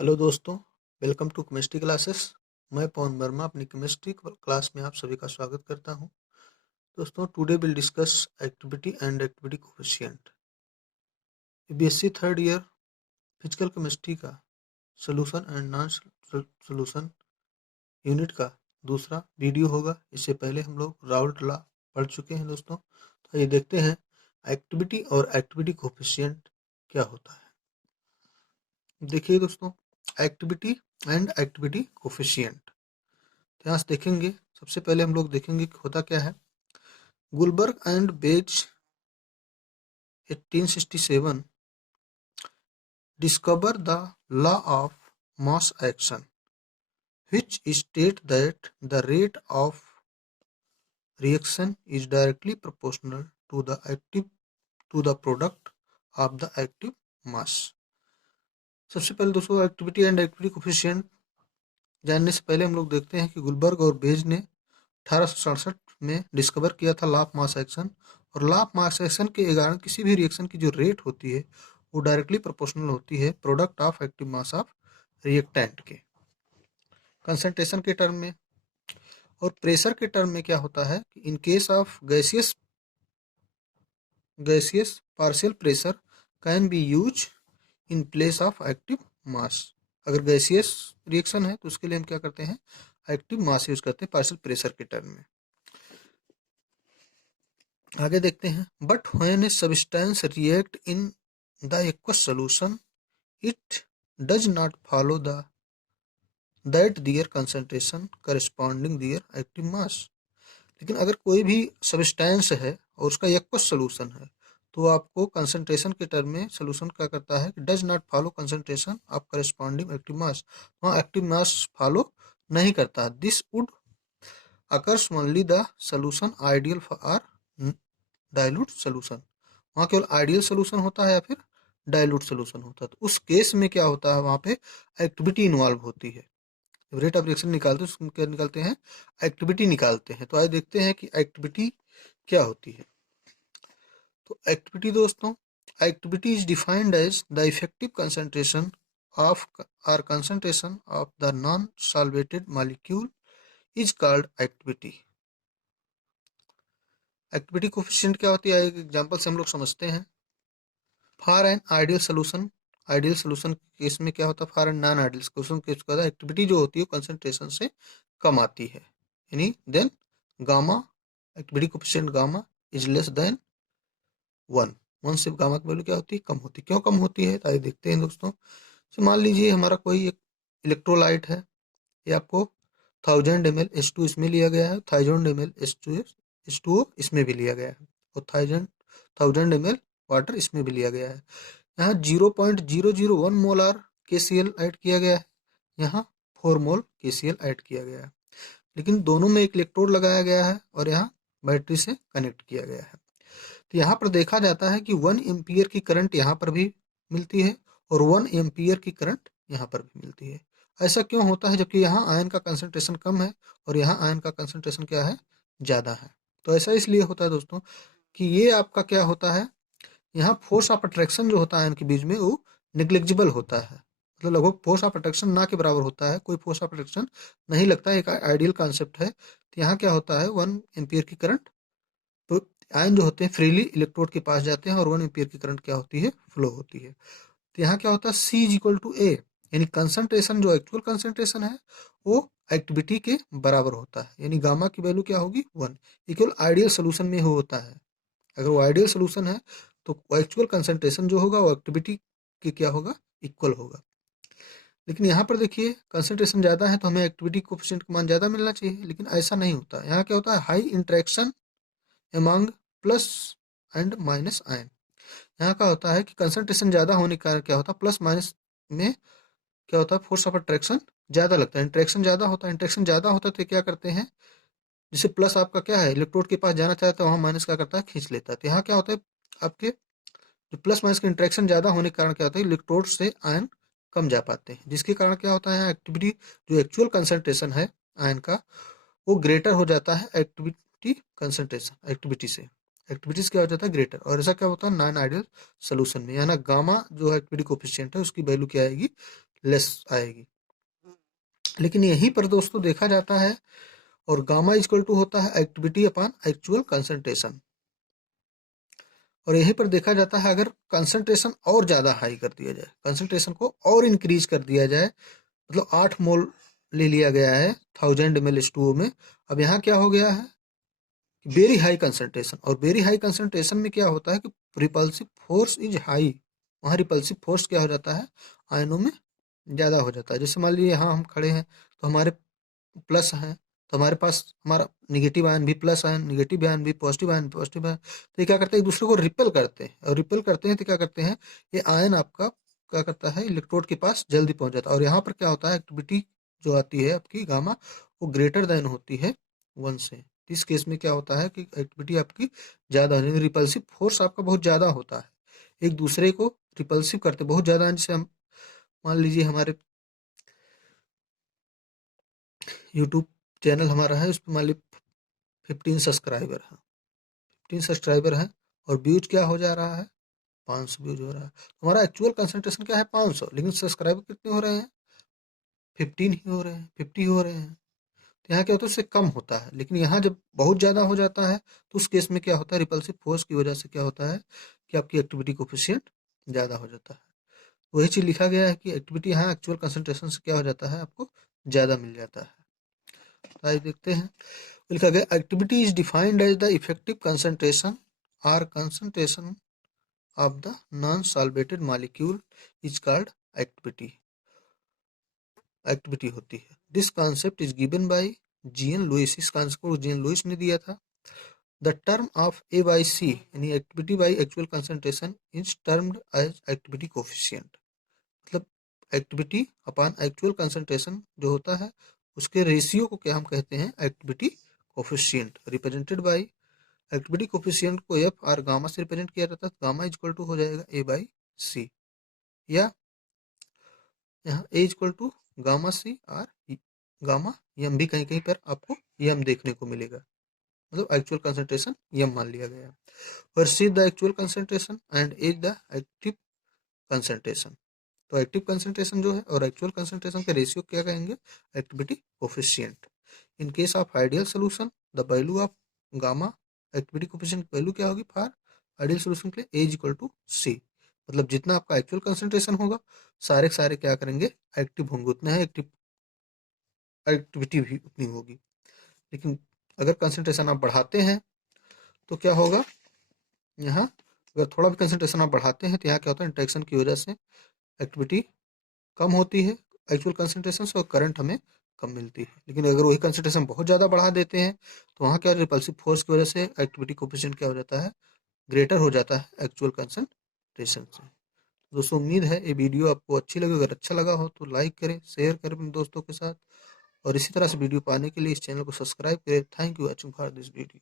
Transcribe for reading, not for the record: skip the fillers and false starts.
Hello दोस्तों, welcome to chemistry classes. मैं पवन वर्मा अपनी केमिस्ट्री क्लास में आप सभी का स्वागत करता हूं। दोस्तों, today will discuss activity and activity coefficient. BSc third year physical chemistry का solution and non solution unit का दूसरा वीडियो होगा। इससे पहले हम लोग राउल्ट लॉ पढ़ चुके हैं दोस्तों। तो ये देखते हैं एक्टिविटी और एक्टिविटी कोफिशिएंट क्या होता है। देखिए दोस्तों, एक्टिविटी एंड एक्टिविटी कोफिशिएंट तो यहाँ से देखेंगे। सबसे पहले हम लोग देखेंगे कि होता क्या है। Guldberg and Waage 1867 discover the law of mass action, which state that the rate of reaction is directly proportional to the product of the active mass। सबसे पहले दोस्तों एक्टिविटी एंड एक्टिविटी कोफिशिएंट जानने से पहले हम लोग देखते हैं कि गुलबर्ग और बेज ने 1867 में डिस्कवर किया था लॉ ऑफ मास एक्शन। और लॉ ऑफ मास एक्शन के कारण किसी भी रिएक्शन की जो रेट होती है वो डायरेक्टली प्रोपोर्शनल होती है product of active mass of reactant के कंसंट्रेशन के टर्म में। और प्रेशर के टर्म में क्या होता है कि in case of gaseous partial pressure can be use in place of active mass. अगर गैसियस रिएक्शन है तो उसके लिए हम क्या करते हैं, एक्टिव मास यूज करते हैं पार्शियल प्रेशर के टर्म में। आगे देखते हैं, but when a substance react in the aqueous solution it does not follow that their concentration corresponding their active mass. लेकिन अगर कोई भी सब्सटेंस है और उसका एक्वस सॉल्यूशन है तो आपको कंसंट्रेशन के टर्म में सॉल्यूशन क्या करता है कि does not follow concentration of corresponding active mass. वहाँ एक्टिव मास फॉलो नहीं करता। This would occurs only the solution ideal for dilute solution. वहाँ केवल आइडियल सॉल्यूशन होता है या फिर डाइल्यूट सॉल्यूशन होता है। तो उस केस में क्या होता है, वहाँ पे एक्टिविटी इन्वॉल्व होती है। जब रेट ऑफ रिएक्शन निकालते हैं उसमें क्या निकालते हैं, एक्टिविटी निकालते हैं। तो आइए देखते हैं कि एक्टिविटी क्या होती है। तो एक्टिविटी दोस्तों, activity is defined as the effective concentration of और concentration of the non solvated molecule is called activity. Activity coefficient क्या होती है, एक एग्जांपल से हम लोग समझते हैं। For an ideal solution case में क्या होता है, for an non ideal solution case का एक्टिविटी जो होती है कंसंट्रेशन से कम आती है। यानी then gamma activity coefficient gamma is less than 1 से गामा की वैल्यू क्या होती है, कम होती है। क्यों कम होती है, तो आइए देखते हैं दोस्तों। तो मान लीजिए हमारा कोई एक इलेक्ट्रोलाइट है, ये आपको 1000 ml H2 इसमें लिया गया है, 1000 ml H2O इसमें भी लिया गया है, और 1000 ml वाटर इसमें भी लिया गया है। यहाँ 0.001 मोलार KCl ऐड किया गया है, यहाँ 4 मोल KCl ऐड किया गया है। लेकिन दोनों में एक इलेक्ट्रोड लगाया गया है और यहाँ बैटरी से कनेक्ट किया गया है। तो यहाँ पर देखा जाता है कि 1 एम्पियर की करंट यहाँ पर भी मिलती है और 1 एम्पियर की करंट यहाँ पर भी मिलती है। ऐसा क्यों होता है, जबकि यहाँ आयन का कंसंट्रेशन कम है और यहाँ आयन का कंसंट्रेशन क्या है, ज़्यादा है। तो ऐसा इसलिए होता है दोस्तों कि ये आपका क्या होता है, यहाँ फोर्स ऑफ अट्रैक्शन जो होता है आयन के बीच में वो निग्लेक्जिबल होता है। मतलब लगभग फोर्स ऑफ अट्रैक्शन ना के बराबर होता है, कोई फोर्स ऑफ अट्रैक्शन नहीं लगता, एक आइडियल कॉन्सेप्ट है। तो यहाँ क्या होता है, 1 एम्पियर की करंट, तो आयन जो होते हैं फ्रीली इलेक्ट्रोड के पास जाते हैं और 1 एम्पियर की करंट क्या होती है, फ्लो होती है। तो यहाँ क्या होता है, C इज इक्वल टू ए, यानी कंसंट्रेशन जो एक्चुअल कंसंट्रेशन है वो एक्टिविटी के बराबर होता है। यानी गामा की वैल्यू क्या होगी, 1। ये केवल आइडियल सोल्यूशन में हो होता है। अगर वो आइडियल सोल्यूशन है तो एक्चुअल कंसंट्रेशन जो होगा वो एक्टिविटी के क्या होगा, इक्वल होगा। लेकिन यहाँ पर देखिए कंसंट्रेशन ज़्यादा है तो हमें एक्टिविटी कोएफिशिएंट का मान ज़्यादा मिलना चाहिए, लेकिन ऐसा नहीं होता। यहाँ क्या होता है, high interaction among plus and minus ion. यहाँ का होता है कि कंसंट्रेशन ज़्यादा होने के कारण क्या होता है, प्लस माइनस में क्या होता है, फोर्स ऑफ अट्रैक्शन ज़्यादा लगता है, इंट्रैक्शन ज़्यादा होता है। इंट्रैक्शन ज़्यादा होता है तो क्या करते हैं, जैसे प्लस आपका क्या है, इलेक्ट्रोड के पास जाना चाहता है, वहाँ माइनस क्या करता है, खींच लेता है। तो यहाँ क्या होता है, आपके जो प्लस माइनस का इंट्रैक्शन ज़्यादा होने के कारण क्या होता है, इलेक्ट्रोड से आयन कम जा पाते हैं, जिसके कारण क्या होता है, यहाँ एक्टिविटी जो एक्चुअल कंसंट्रेशन है आयन का वो ग्रेटर हो जाता है एक्टिविटी कंसंट्रेशन एक्टिविटी से। एक्टिविटीज क्या हो जाता है, ग्रेटर। और ऐसा क्या होता है नॉन आइडियल सोल्यूशन में, यानी गामा जो एक्टिविटी कोएफिशिएंट है उसकी वैल्यू क्या आएगी, लेस आएगी। लेकिन यहीं पर दोस्तों देखा जाता है, और गामा इक्वल टू होता है एक्टिविटी अपॉन एक्चुअल कंसंट्रेशन। और यहीं पर देखा जाता है अगर कंसंट्रेशन और ज़्यादा हाई कर दिया जाए, कंसंट्रेशन को और इंक्रीज कर दिया जाए, मतलब 8 मोल ले लिया गया है 1000 ml में। अब यहाँ क्या हो गया है, वेरी हाई कंसंट्रेशन, और वेरी हाई कंसंट्रेशन में क्या होता है कि रिपल्सिव फोर्स इज हाई, वहाँ रिपल्सिव फोर्स क्या हो जाता है, आयनों में ज़्यादा हो जाता है। जैसे मान लीजिए यहाँ हम खड़े हैं तो हमारे प्लस हैं, तो हमारे पास हमारा निगेटिव आयन भी प्लस आयन, निगेटिव आयन भी पॉजिटिव आयन, पॉजिटिव आयन, तो ये क्या करते हैं, एक दूसरे को रिपेल करते हैं, और रिपेल करते हैं तो क्या करते हैं, ये आयन आपका क्या करता है, इलेक्ट्रोड के पास जल्दी पहुंच जाता है। और यहाँ पर क्या होता है, एक्टिविटी जो आती है आपकी गामा, वो ग्रेटर देन होती है 1 से। इस केस में क्या होता है कि एक्टिविटी आपकी ज़्यादा हो, रिपल्सिव फोर्स आपका बहुत ज़्यादा होता है, एक दूसरे को रिपल्सिव करते बहुत ज़्यादा। जैसे हम मान लीजिए हमारे यूट्यूब चैनल हमारा है, उस पर मान लीजिए 15 सब्सक्राइबर है, 15 सब्सक्राइबर है, और व्यूज क्या हो जा रहा है, 500 व्यूज हो रहा है। हमारा एक्चुअल कंसंट्रेशन क्या है, 500, लेकिन सब्सक्राइबर कितने हो रहे हैं, 15 ही हो रहे हैं, 50 हो रहे हैं। तो यहाँ क्या होता है, उससे कम होता है। लेकिन यहाँ जब बहुत ज़्यादा हो जाता है तो उस केस में क्या होता है, रिपल्सिव फोर्स की वजह से क्या होता है कि आपकी एक्टिविटी कोफिशिएंट ज़्यादा हो जाता है। वही चीज़ लिखा गया है कि एक्टिविटी यहाँ एक्चुअल कंसंट्रेशन से क्या हो जाता है, आपको ज़्यादा मिल जाता है। तो आइए देखते हैं, लिखा गया activity is defined as the effective concentration और concentration of the non solvated molecule is called activity, activity होती है। This concept is given by GN Lewis, इस कॉन्सेप्ट को जीएन लुइस ने दिया था। The term of a by c यानी activity by actual concentration is termed as activity coefficient, मतलब activity upon actual concentration जो होता है उसके रेशियो को क्या हम कहते हैं, activity coefficient, represented by activity coefficient को एफ आर गामा से रिप्रेजेंट किया जाता है। गामा इज इक्वल टू हो जाएगा ए बाई सी, या यहाँ a is equal to gamma c or gamma m भी कहीं कहीं पर आपको यम देखने को मिलेगा, मतलब एक्चुअल कंसंट्रेशन यम मान लिया गया। Perceive the actual concentration and is the active concentration, तो एक्टिव कंसंट्रेशन जो है और एक्चुअल कंसंट्रेशन के रेशियो क्या कहेंगे, activity coefficient. In case of ideal solution the value of gamma activity coefficient value क्या होगी फॉर आइडियल सोल्यूशन के लिए, ए इक्वल टू सी, मतलब जितना आपका एक्चुअल कंसंट्रेशन होगा सारे के सारे क्या करेंगे, एक्टिव होंगे, उतना है एक्टिव एक्टिविटी भी उतनी होगी। लेकिन अगर कंसंट्रेशन आप बढ़ाते हैं तो क्या होगा, यहाँ अगर थोड़ा भी कंसंट्रेशन आप बढ़ाते हैं तो यहाँ क्या होता है, इंटरेक्शन की वजह से एक्टिविटी कम होती है एक्चुअल कंसंट्रेशन से, और करंट हमें कम मिलती है। लेकिन अगर वही कंसंट्रेशन बहुत ज़्यादा बढ़ा देते हैं तो वहाँ क्या, रिपल्सिव फोर्स की वजह से एक्टिविटी कोफिशिएंट क्या हो जाता है, ग्रेटर हो जाता है एक्चुअल कंसंट्रेशन से। दोस्तों उम्मीद है ये वीडियो आपको अच्छी लगी, अगर अच्छा लगा हो तो लाइक करें, शेयर करें अपने दोस्तों के साथ, और इसी तरह से वीडियो पाने के लिए इस चैनल को सब्सक्राइब करें। Thank you watching for this video.